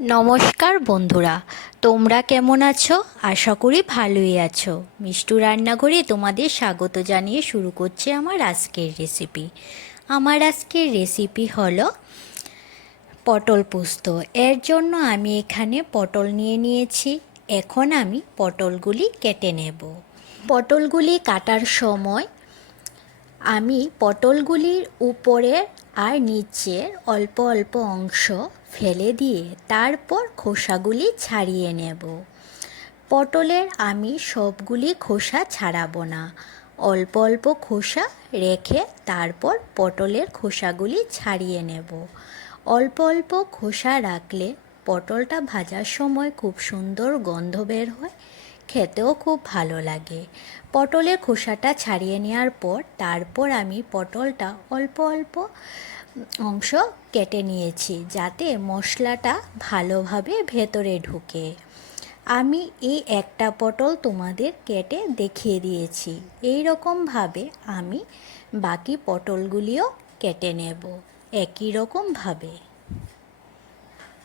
নমস্কার বন্ধুরা, তোমরা কেমন আছো? আশা করি ভালোই আছো। মিষ্টু রান্নাঘরে তোমাদের স্বাগত জানিয়ে শুরু করছে আমার আজকের রেসিপি আমার আজকের রেসিপি হলো পটল পোস্ত। এর জন্য আমি এখানে পটল নিয়ে নিয়েছি। এখন আমি পটলগুলি কেটে নেব। পটলগুলি কাটার সময় আমি পটলগুলির উপরের আর নিচের অল্প অল্প অংশ ফেলে দিয়ে তারপর খোসাগুলি ছাড়িয়ে নেব। পটলের আমি সবগুলি খোসা ছাড়াবো না। অল্প অল্প খোসা রেখে তারপর পটলের খোসাগুলি ছাড়িয়ে নেব। অল্প অল্প খোসা রাখলে পটলটা ভাজার সময় খুব সুন্দর গন্ধ বের হয়, খেতেও খুব ভালো লাগে। পটলের খোসাটা ছাড়িয়ে নেওয়ার পর তারপর আমি পটলটা অল্প অল্প অংশ কেটে নিয়েছি যাতে মশলাটা ভালোভাবে ভেতরে ঢুকে। আমি এই একটা পটল তোমাদের কেটে দেখিয়ে দিয়েছি। এই রকমভাবে আমি বাকি পটলগুলিও কেটে নেব। একই রকমভাবে।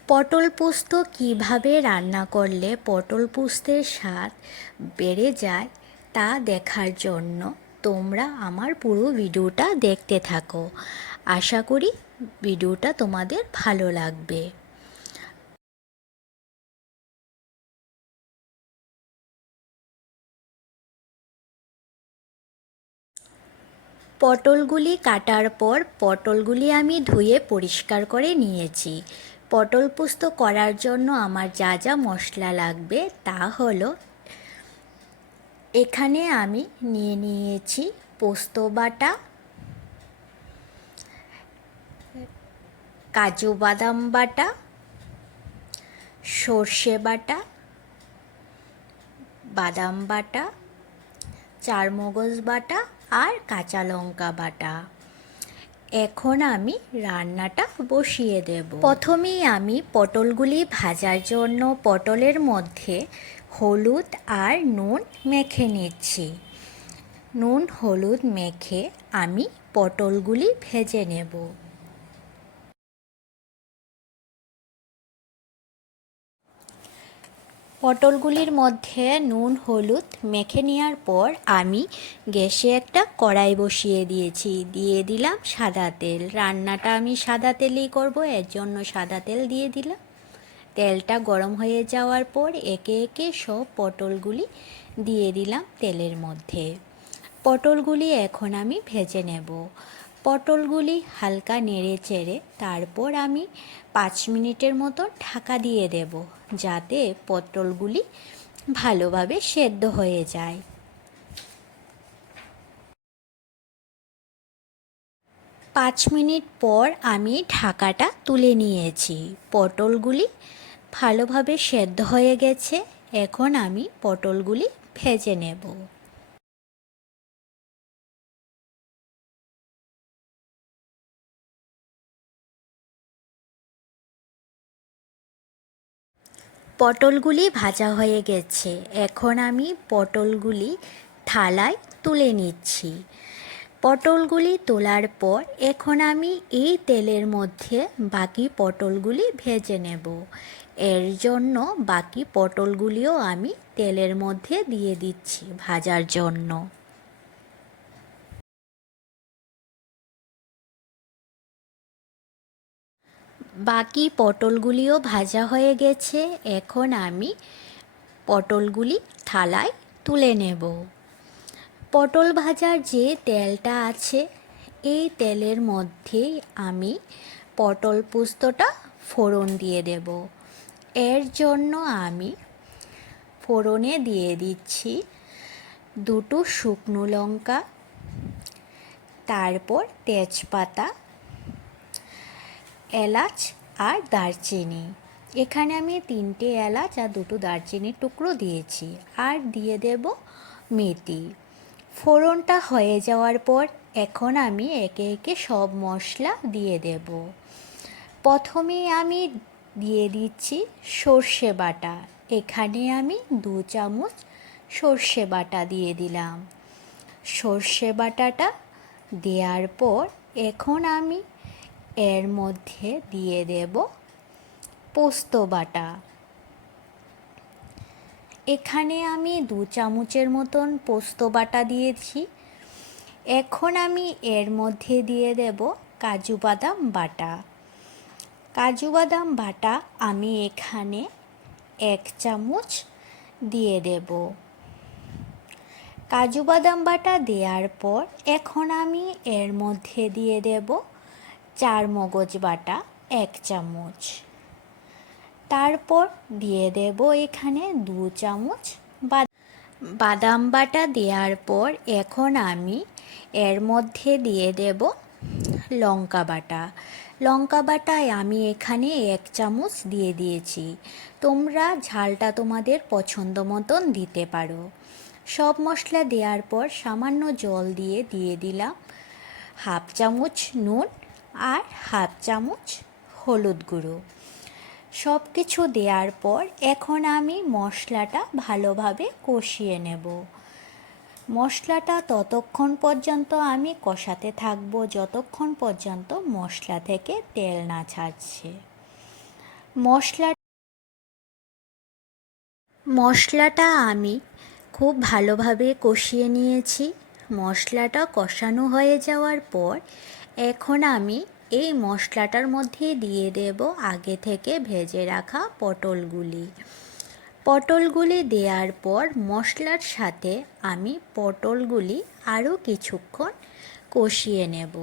পটল পোস্ত কীভাবে রান্না করলে পটল পোস্তের স্বাদ বেড়ে যায় তা দেখার জন্য তোমরা আমার পুরো ভিডিওটা দেখতে থাকো। আশা করি ভিডিওটা তোমাদের ভালো লাগবে। পটলগুলি কাটার পর পটলগুলি আমি ধুয়ে পরিষ্কার করে নিয়েছি। পটল পোস্ত করার জন্য আমার যা যা মশলা লাগবে তা হলো এখানে আমি নিয়ে নিয়েছি পোস্ত বাটা, কাজু বাদাম বাটা, সর্ষে বাটা, বাদাম বাটা, চারমগজ বাটা আর কাঁচা লঙ্কা বাটা। এখন আমি রান্নাটা বসিয়ে দেব। প্রথমেই আমি পটলগুলি ভাজার জন্য পটলের মধ্যে হলুদ আর নুন মেখে নিচ্ছি। নুন হলুদ মেখে আমি পটলগুলি ভেজে নেব। পটলগুলির মধ্যে নুন হলুদ মেখে নেওয়ার পর আমি গ্যাসে একটা কড়াই বসিয়ে দিয়েছি। দিয়ে দিলাম সাদা তেল। রান্নাটা আমি সাদা তেলেই করব, এর জন্য সাদা তেল দিয়ে দিলাম। তেলটা গরম হয়ে যাওয়ার পর একে একে সব পটলগুলি দিয়ে দিলাম তেলের মধ্যে। পটলগুলি এখন আমি ভেজে নেব। পটলগুলি হালকা নেড়ে চেড়ে তারপর আমি পাঁচ মিনিটের মতো ঢাকা দিয়ে দেব যাতে পটলগুলি ভালোভাবে সেদ্ধ হয়ে যায়। পাঁচ মিনিট পর আমি ঢাকাটা তুলে নিয়েছি। পটলগুলি ভালোভাবে সেদ্ধ হয়ে গেছে। এখন আমি পটলগুলি ভেজে নেব। পটলগুলি ভাজা হয়ে গেছে। এখন আমি পটলগুলি থালায় তুলে নিচ্ছি। পটলগুলি তোলার পর এখন আমি এই তেলের মধ্যে বাকি পটলগুলি ভেজে নেব। এর জন্য বাকি পটলগুলিও আমি তেলের মধ্যে দিয়ে দিচ্ছি ভাজার জন্য। বাকি পটলগুলিও ভাজা হয়ে গেছে, এখন আমি পটলগুলি থালায় তুলে নেব। পটল ভাজার যে তেলটা আছে, এই তেলের মধ্যেই আমি পটল পোস্তটা ফোড়ন দিয়ে দেব। এর জন্য আমি ফোড়নে দিয়ে দিচ্ছি দুটো শুকনো লঙ্কা, তারপর তেজপাতা, এলাচ আর দারচিনি। এখানে আমি তিনটে এলাচ আর দুটো দারচিনির টুকরো দিয়েছি আর দিয়ে দেব মেথি। ফোড়নটা হয়ে যাওয়ার পর এখন আমি একে একে সব মশলা দিয়ে দেব। প্রথমে আমি দিয়ে দিচ্ছি সর্ষে বাটা। এখানে আমি দু চামচ সর্ষে বাটা দিয়ে দিলাম। সর্ষে বাটাটা দেওয়ার পর এখন আমি এর মধ্যে দিয়ে দেব পোস্ত বাটা। এখানে আমি দু চামচের মতন পোস্ত বাটা দিয়েছি। এখন আমি এর মধ্যে দিয়ে দেব কাজু বাদাম বাটা। কাজু বাদাম বাটা আমি এখানে এক চামচ দিয়ে দেব। কাজু বাদাম বাটা দেওয়ার পর এখন আমি এর মধ্যে দিয়ে দেব চার মগজ বাটা এক চামচ। তারপর দিয়ে দেব এখানে দু চামচ বাদাম বাটা দেওয়ার পর এখন আমি এর মধ্যে দিয়ে দেব লঙ্কা বাটা। লঙ্কা বাটায় আমি এখানে এক চামচ দিয়ে দিয়েছি। তোমরা ঝালটা তোমাদের পছন্দ মতন দিতে পারো। সব মশলা দেওয়ার পর সামান্য জল দিয়ে দিয়ে দিলাম। হাফ চামচ নুন আর হাফ চামচ হলুদ গুঁড়ো। সব কিছু দেওয়ার পর এখন আমি মশলাটা ভালোভাবে কষিয়ে নেব। মশলাটা ততক্ষণ পর্যন্ত আমি কষাতে থাকব যতক্ষণ পর্যন্ত মশলা থেকে তেল না ছাড়ছে। মশলা মশলাটা আমি খুব ভালোভাবে কষিয়ে নিয়েছি। মশলাটা কষানো হয়ে যাওয়ার পর এখন আমি এই মশলাটার মধ্যে দিয়ে দেব আগে থেকে ভেজে রাখা পটলগুলি। পটলগুলি দেওয়ার পর মশলার সাথে আমি পটলগুলি আরও কিছুক্ষণ কষিয়ে নেব।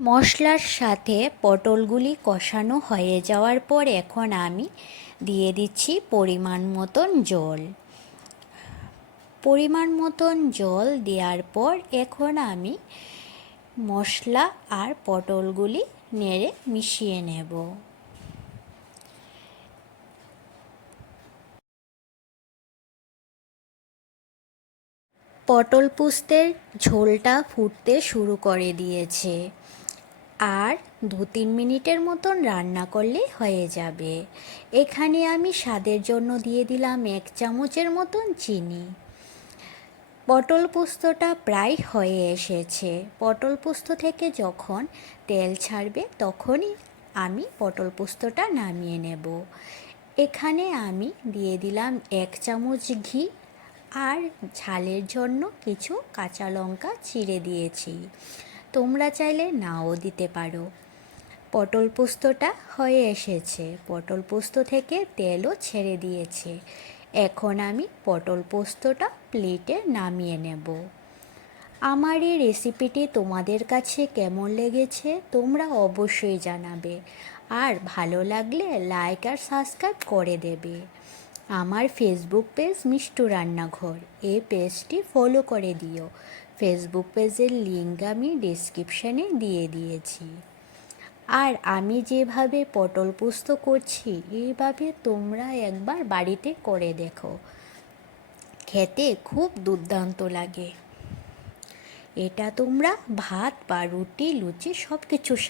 মশলার সাথে পটলগুলি কষানো হয়ে যাওয়ার পর এখন আমি দিয়ে দিচ্ছি পরিমাণ মতন জল। পরিমাণ মতন জল দেওয়ার পর এখন আমি মশলা আর পটলগুলি নেড়ে মিশিয়ে নেব। পটল পুস্তের ঝোলটা ফুটতে শুরু করে দিয়েছে। আর দু তিন মিনিটের মতন রান্না করলে হয়ে যাবে। এখানে আমি স্বাদের জন্য দিয়ে দিলাম এক চামচের মতন চিনি। পটল পোস্তটা প্রায় হয়ে এসেছে। পটল পোস্ত থেকে যখন তেল ছাড়বে, তখনই আমি পটল পোস্তটা নামিয়ে নেব। এখানে আমি দিয়ে দিলাম এক চামচ ঘি আর ঝালের জন্য কিছু কাঁচা লঙ্কা চিড়ে দিয়েছি। তোমরা চাইলে নাও দিতে পারো। পটল পোস্তটা হয়ে এসেছে। পটল পোস্ত থেকে তেলও ছেড়ে দিয়েছে। এখন আমি পটল পোস্তটা প্লেটে নামিয়ে নেব। আমার এই রেসিপিটি তোমাদের কাছে কেমন লেগেছে তোমরা অবশ্যই জানাবে। আর ভালো লাগলে লাইক আর সাবস্ক্রাইব করে দেবে। আমার ফেসবুক পেজ মিষ্টু রান্নাঘর। এই পেজটি ফলো করে দিও। ফেসবুক পেজের লিঙ্ক আমি ডিসক্রিপশানে দিয়ে দিয়েছি। আর আমি যেভাবে পটল পোস্ত করছি, এইভাবে তোমরা একবার বাড়িতে করে দেখো। খেতে খুব দুর্দান্ত লাগে। এটা তোমরা ভাত বা রুটি, লুচি সব কিছুর সাথে